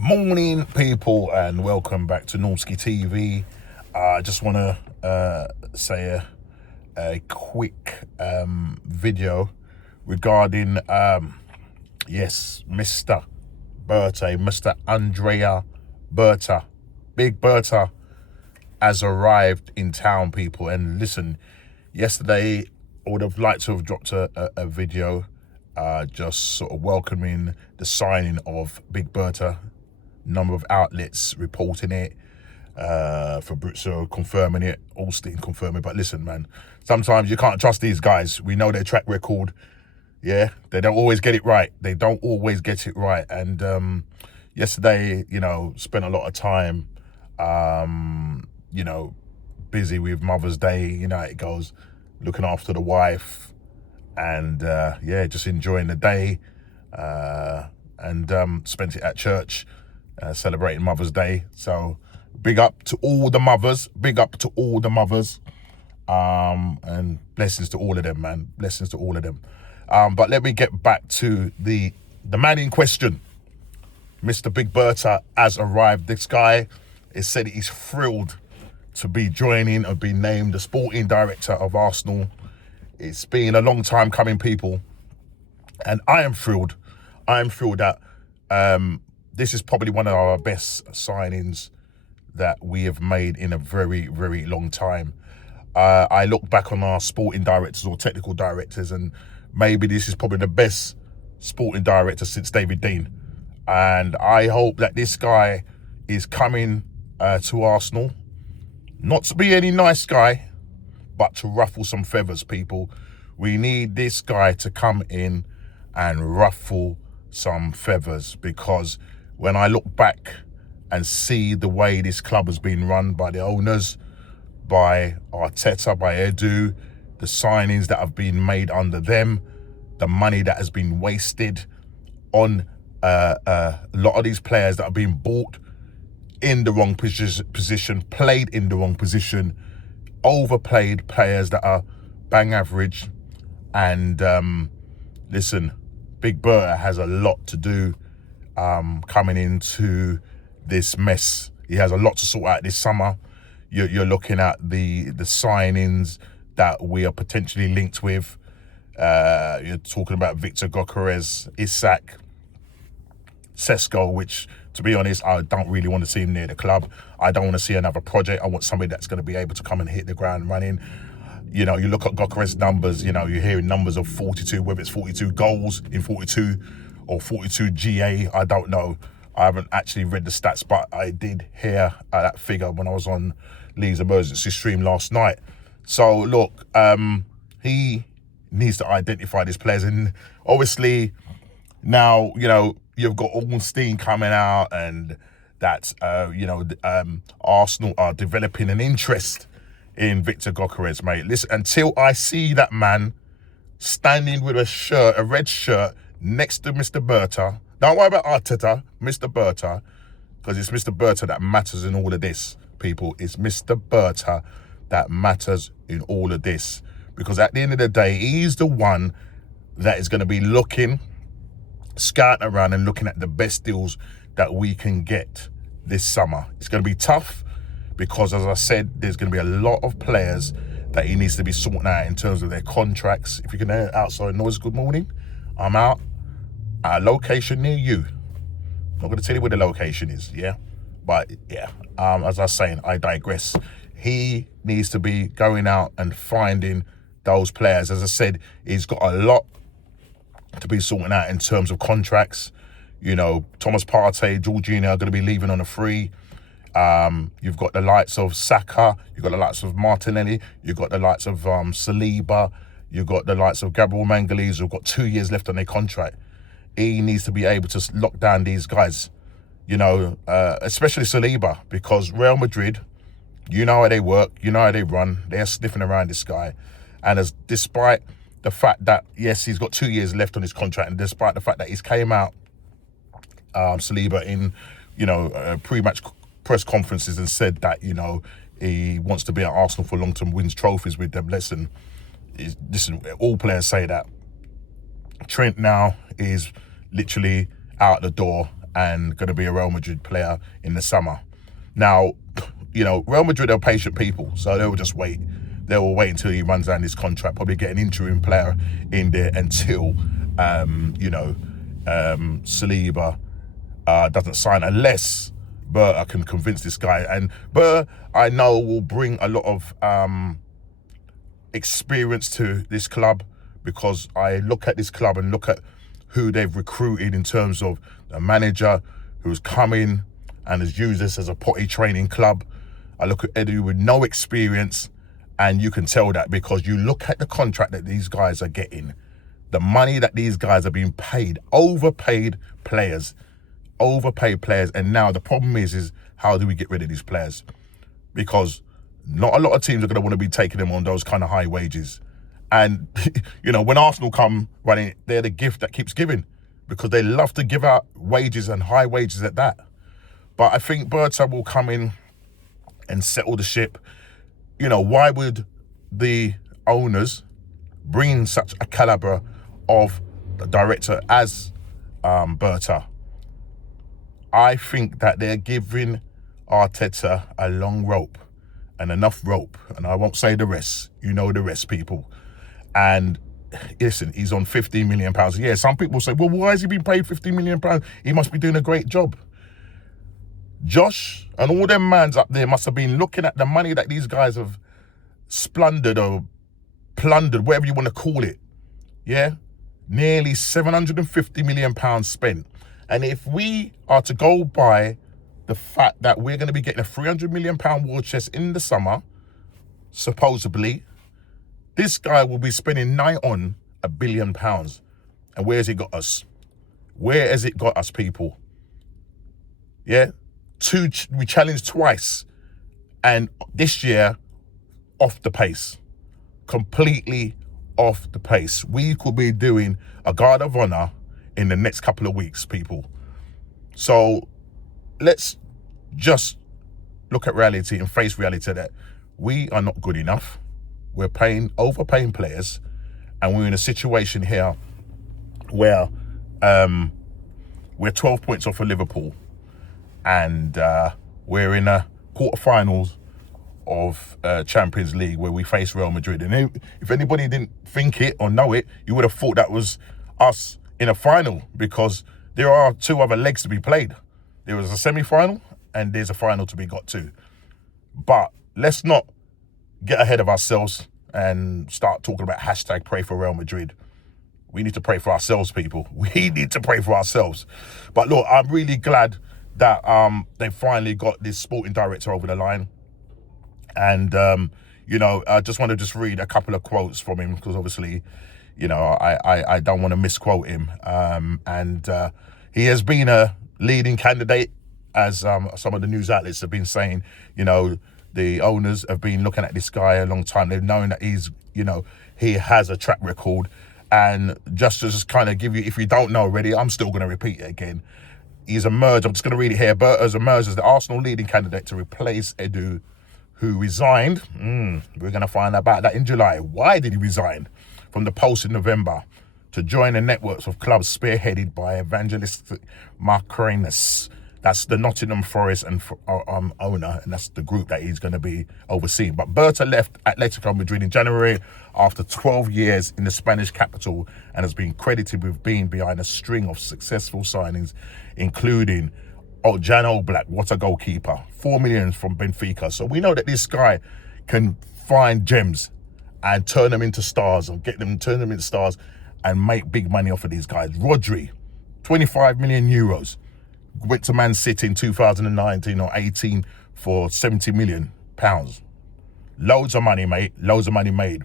Morning, people, and welcome back to Norski TV. I just want to say a quick video regarding, yes, Mr. Berta, Mr. Andrea Berta. Big Berta has arrived in town, people. And listen, yesterday I would have liked to have dropped a video just sort of welcoming the signing of Big Berta. Number of outlets reporting it, Fabrizio confirming it, Allsteen confirming. But listen, man, sometimes you can't trust these guys. We know their track record. Yeah, they don't always get it right. They don't always get it right. And yesterday, spent a lot of time, busy with Mother's Day. You know how it goes, looking after the wife, and just enjoying the day. And spent it at church. Celebrating Mother's Day. So big up to all the mothers, and blessings to all of them, man. Blessings to all of them. But let me get back to the man in question. Mr. Big Berta has arrived. This guy is said he's thrilled to be joining and be named the sporting director of Arsenal. It's been a long time coming, people, and I am thrilled. That this is probably one of our best signings that we have made in a very, very long time. I look back on our sporting directors or technical directors, and maybe this is probably the best sporting director since David Dein. And I hope that this guy is coming to Arsenal, not to be any nice guy, but to ruffle some feathers, people. We need this guy to come in and ruffle some feathers, because when I look back and see the way this club has been run by the owners, by Arteta, by Edu, the signings that have been made under them, the money that has been wasted on a lot of these players that are being bought in the wrong position, played in the wrong position, overplayed players that are bang average. And listen, Big Berta has a lot to do coming into this mess. He has a lot to sort out this summer. You're looking at the signings that we are potentially linked with. You're talking about Victor Gyökeres, Isak, Sesko, which, to be honest, I don't really want to see him near the club. I don't want to see another project. I want somebody that's going to be able to come and hit the ground running. You look at Gyökeres' numbers, you're hearing numbers of 42, whether it's 42 goals in 42 or 42 GA, I don't know. I haven't actually read the stats, but I did hear that figure when I was on Lee's emergency stream last night. So look, he needs to identify these players. And obviously now, you've got Allsteen coming out, and that, Arsenal are developing an interest in Victor Gyökeres, mate. Listen, until I see that man standing with a red shirt next to Mr. Berta, don't worry about Arteta, Mr. Berta, because it's Mr. Berta that matters in all of this, people. It's Mr. Berta that matters in all of this, because at the end of the day, he's the one that is going to be scouting around and looking at the best deals that we can get this summer. It's going to be tough, because, as I said, there's going to be a lot of players that he needs to be sorting out in terms of their contracts. If you can hear outside noise, good morning. I'm out at a location near you. I'm not going to tell you where the location is, yeah? But, yeah, as I was saying, I digress. He needs to be going out and finding those players. As I said, he's got a lot to be sorting out in terms of contracts. Thomas Partey, Jorginho are going to be leaving on a free. You've got the likes of Saka, you've got the likes of Martinelli, you've got the likes of Saliba, you've got the likes of Gabriel Magalhaes, who've got 2 years left on their contract. He needs to be able to lock down these guys, especially Saliba, because Real Madrid, you know how they work, you know how they run, they're sniffing around this guy. And despite the fact that, yes, he's got 2 years left on his contract, and despite the fact that he's came out, Saliba, in, pre-match press conferences and said that, he wants to be at Arsenal for long-term, wins trophies with them. Listen, all players say that. Trent now is literally out the door, and going to be a Real Madrid player in the summer. Now, Real Madrid are patient people, so they will just wait. They will wait until he runs down his contract, probably get an interim player in there until, Saliba doesn't sign, unless Berta can convince this guy. And Berta, I know, will bring a lot of experience to this club, because I look at this club and look at who they've recruited in terms of a manager who's come in and has used this as a potty training club. I look at Edu with no experience, and you can tell that because you look at the contract that these guys are getting, the money that these guys are being paid, overpaid players. And now the problem is how do we get rid of these players? Because not a lot of teams are going to want to be taking them on those kind of high wages. And, when Arsenal come running, they're the gift that keeps giving, because they love to give out wages and high wages at that. But I think Berta will come in and settle the ship. Why would the owners bring in such a caliber of director as Berta? I think that they're giving Arteta a long rope, and enough rope, and I won't say the rest. You know the rest, people. And listen, he's on £15 million a year. Some people say, well, why has he been paid £15 million? He must be doing a great job. Josh and all them mans up there must have been looking at the money that these guys have splundered or plundered, whatever you want to call it. Yeah? Nearly £750 million spent. And if we are to go by the fact that we're going to be getting a £300 million war chest in the summer, supposedly, this guy will be spending nigh on £1 billion. And where has it got us? Where has it got us, people? Yeah? We challenged twice. And this year, off the pace. Completely off the pace. We could be doing a guard of honor in the next couple of weeks, people. So let's just look at reality and face reality that we are not good enough. We're overpaying players, and we're in a situation here where we're 12 points off of Liverpool, and we're in a quarterfinals of Champions League where we face Real Madrid. And if anybody didn't think it or know it, you would have thought that was us in a final, because there are two other legs to be played. There was a semi-final and there's a final to be got to. But let's not get ahead of ourselves and start talking about hashtag pray for Real Madrid. We need to pray for ourselves, people. We need to pray for ourselves. But look, I'm really glad that they finally got this sporting director over the line. And, I just want to read a couple of quotes from him, because obviously, I don't want to misquote him. He has been a leading candidate, as some of the news outlets have been saying. The owners have been looking at this guy a long time. They've known that he has a track record. And just to kind of give you, if you don't know already, I'm still going to repeat it again. He's emerged, I'm just going to read it here. Berta has emerged as the Arsenal leading candidate to replace Edu, who resigned. We're going to find out about that in July. Why did he resign? From the post in November, to join the networks of clubs spearheaded by evangelist Marquinhos. That's the Nottingham Forest and owner, and that's the group that he's going to be overseeing. But Berta left Atletico Madrid in January after 12 years in the Spanish capital, and has been credited with being behind a string of successful signings, including Jan Oblak, what a goalkeeper, 4 million from Benfica. So we know that this guy can find gems and turn them into stars, or turn them into stars and make big money off of these guys. Rodri, 25 million euros. Went to Man City in 2019 or 18 for 70 million pounds. Loads of money, mate. Loads of money made.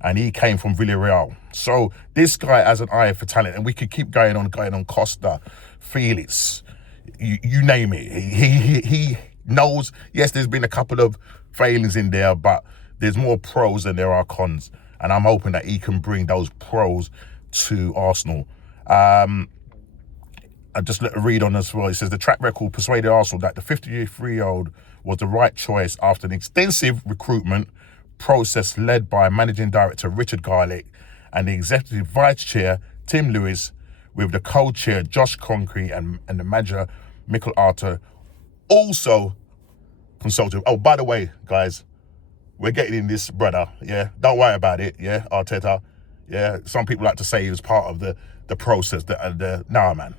And he came from Villarreal. So this guy has an eye for talent, and we could keep going on. Costa, Felix, you name it. He knows. Yes, there's been a couple of failings in there, but there's more pros than there are cons. And I'm hoping that he can bring those pros to Arsenal. I just let read on as well. It says the track record persuaded Arsenal that the 53-year-old was the right choice after an extensive recruitment process led by managing director Richard Garlick and the executive vice chair Tim Lewis, with the co-chair Josh Concrete and the manager Mikkel Arthur also consulted. Oh, by the way, guys, we're getting in this brother, yeah? Don't worry about it, yeah, Arteta. Yeah, some people like to say he was part of the process. Nah, man,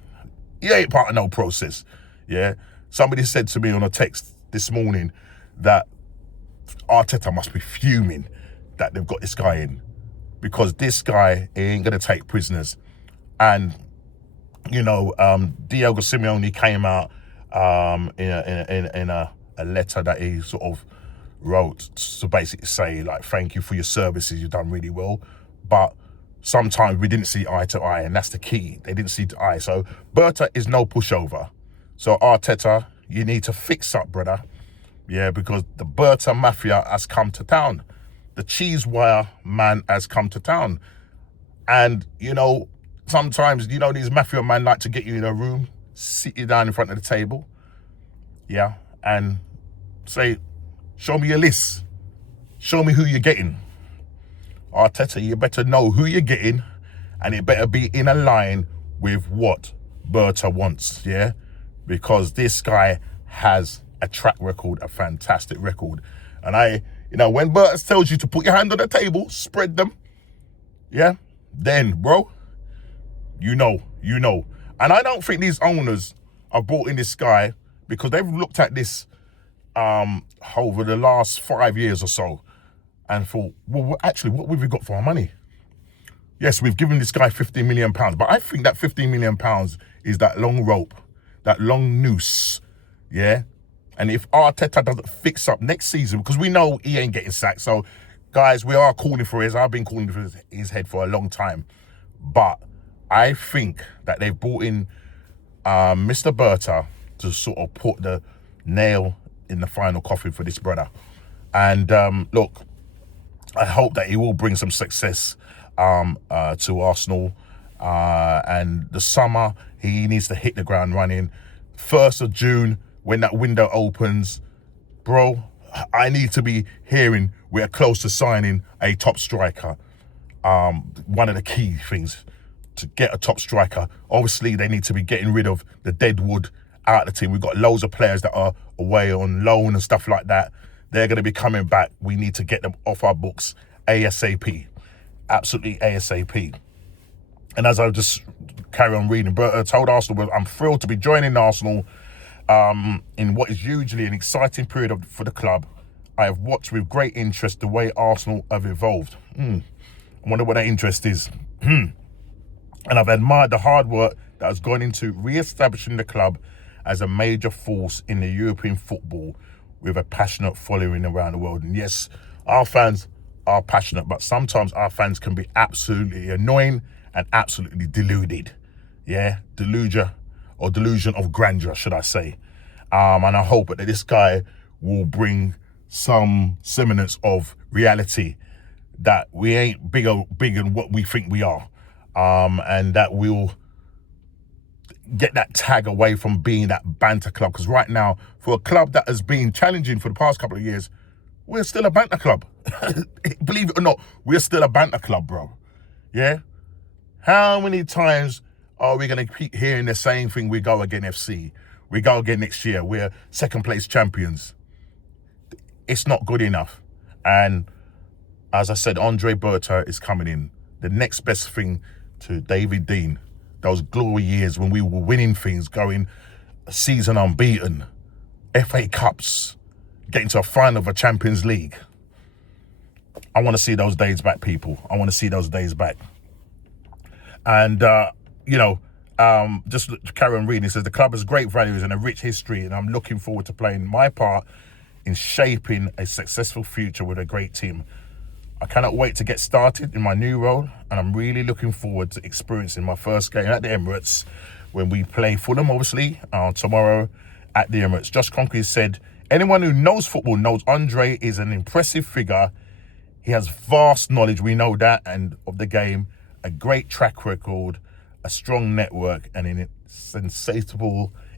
he ain't part of no process, yeah? Somebody said to me on a text this morning that Arteta must be fuming that they've got this guy in, because this guy ain't going to take prisoners. And, you know, Diego Simeone came out in a letter that he sort of wrote to basically say, like, thank you for your services, you've done really well. But sometimes we didn't see eye to eye, and that's the key. They didn't see eye to eye. So Berta is no pushover. So Arteta, you need to fix up, brother. Yeah, because the Berta Mafia has come to town. The cheese wire man has come to town. And, you know, sometimes, you know, these mafia men like to get you in a room, sit you down in front of the table, yeah, and say, show me your list. Show me who you're getting. Arteta, you better know who you're getting, and it better be in a line with what Berta wants, yeah? Because this guy has a track record, a fantastic record. And you know, when Berta tells you to put your hand on the table, spread them, yeah, then, bro, you know. And I don't think these owners have brought in this guy because they've looked at this over the last 5 years or so and thought, well, actually, what have we got for our money? Yes, we've given this guy £15 million, but I think that £15 million is that long rope, that long noose, yeah? And if Arteta doesn't fix up next season, because we know he ain't getting sacked, so guys, we are calling for his. I've been calling for his head for a long time. But I think that they've brought in Mr. Berta to sort of put the nail in the final coffin for this brother. And look, I hope that he will bring some success to Arsenal. And the summer, he needs to hit the ground running. 1st of June, when that window opens, bro, I need to be hearing we're close to signing a top striker. One of the key things to get a top striker, obviously they need to be getting rid of the dead wood out of the team. We've got loads of players that are away on loan and stuff like that. They're going to be coming back. We need to get them off our books ASAP. Absolutely ASAP. And as I just carry on reading, Berta told Arsenal, I'm thrilled to be joining Arsenal in what is usually an exciting period for the club. I have watched with great interest the way Arsenal have evolved. I wonder what that interest is. And I've admired the hard work that has gone into re-establishing the club as a major force in the European football with a passionate following around the world. And yes, our fans are passionate, but sometimes our fans can be absolutely annoying and absolutely deluded. Yeah, delusion of grandeur, should I say. And I hope that this guy will bring some semblance of reality that we ain't big in what we think we are. And that we'll get that tag away from being that banter club. Because right now, for a club that has been challenging for the past couple of years, we're still a banter club. Believe it or not, we're still a banter club, bro. Yeah? How many times are we going to keep hearing the same thing? We go again FC. We go again next year. We're second place champions. It's not good enough. And as I said, Andrea Berta is coming in. The next best thing to David Dean. Those glory years when we were winning things, going a season unbeaten, FA Cups, getting to a final of a Champions League. I want to see those days back, people. I want to see those days back. And, just to carry on reading, it says, the club has great values and a rich history, and I'm looking forward to playing my part in shaping a successful future with a great team. I cannot wait to get started in my new role, and I'm really looking forward to experiencing my first game at the Emirates when we play Fulham, obviously, tomorrow at the Emirates. Josh Concrete said, anyone who knows football knows Andre is an impressive figure. He has vast knowledge, we know that, and of the game, a great track record, a strong network, and an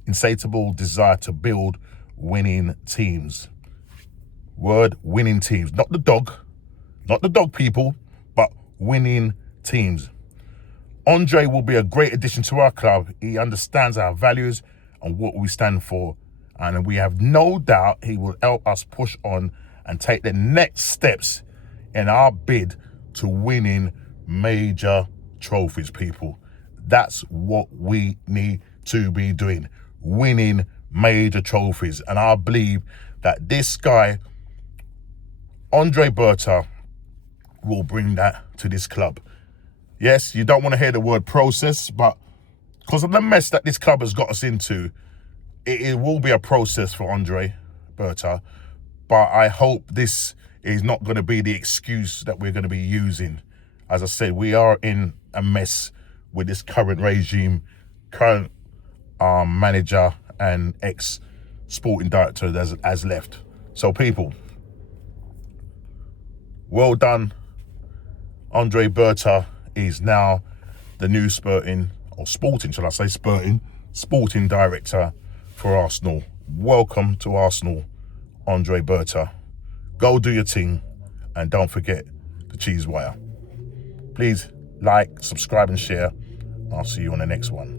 insatiable desire to build winning teams. Word, winning teams. Not the dog people, but winning teams. Andre will be a great addition to our club. He understands our values and what we stand for. And we have no doubt he will help us push on and take the next steps in our bid to winning major trophies, people. That's what we need to be doing, winning major trophies. And I believe that this guy, Andrea Berta, will bring that to this club. Yes, you don't want to hear the word process, but because of the mess that this club has got us into, it will be a process for Andrea Berta. But I hope this is not going to be the excuse that we're going to be using. As I said, we are in a mess with this current regime, current manager and ex-sporting director that has left. So people, well done. Andrea Berta is now the new sporting director for Arsenal. Welcome to Arsenal, Andrea Berta. Go do your thing and don't forget the cheese wire. Please like, subscribe and share. I'll see you on the next one.